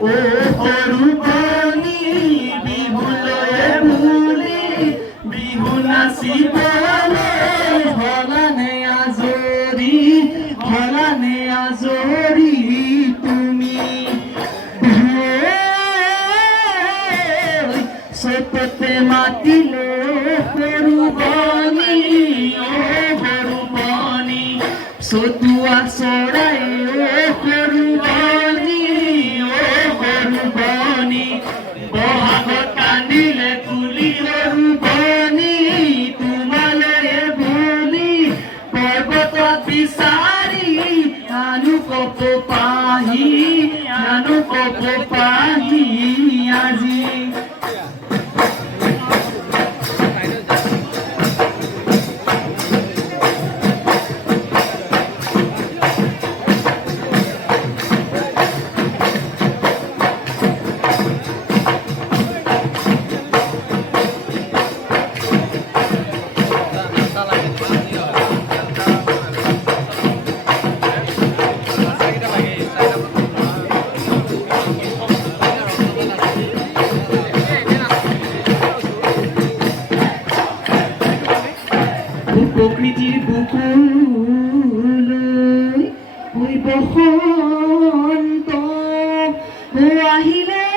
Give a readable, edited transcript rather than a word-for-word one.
ও সৰু বনী বিহুলয়ে বুলি বিহু নাচিবলৈ হলানে আজৰি তুমি চপতে মাতিলে সৰু বনী ও সৰু বনী চতুৱা চৰাই ও সৰু বনী ও সৰু বনী বহাগত কান্দিলে কুলি সৰু বনী তোমালৈ বুলি পৰ্বতত বিচাৰি আনো কপ পাহি আজি প্ৰকৃতিৰ বুকুলৈ বসন্ত আহিলে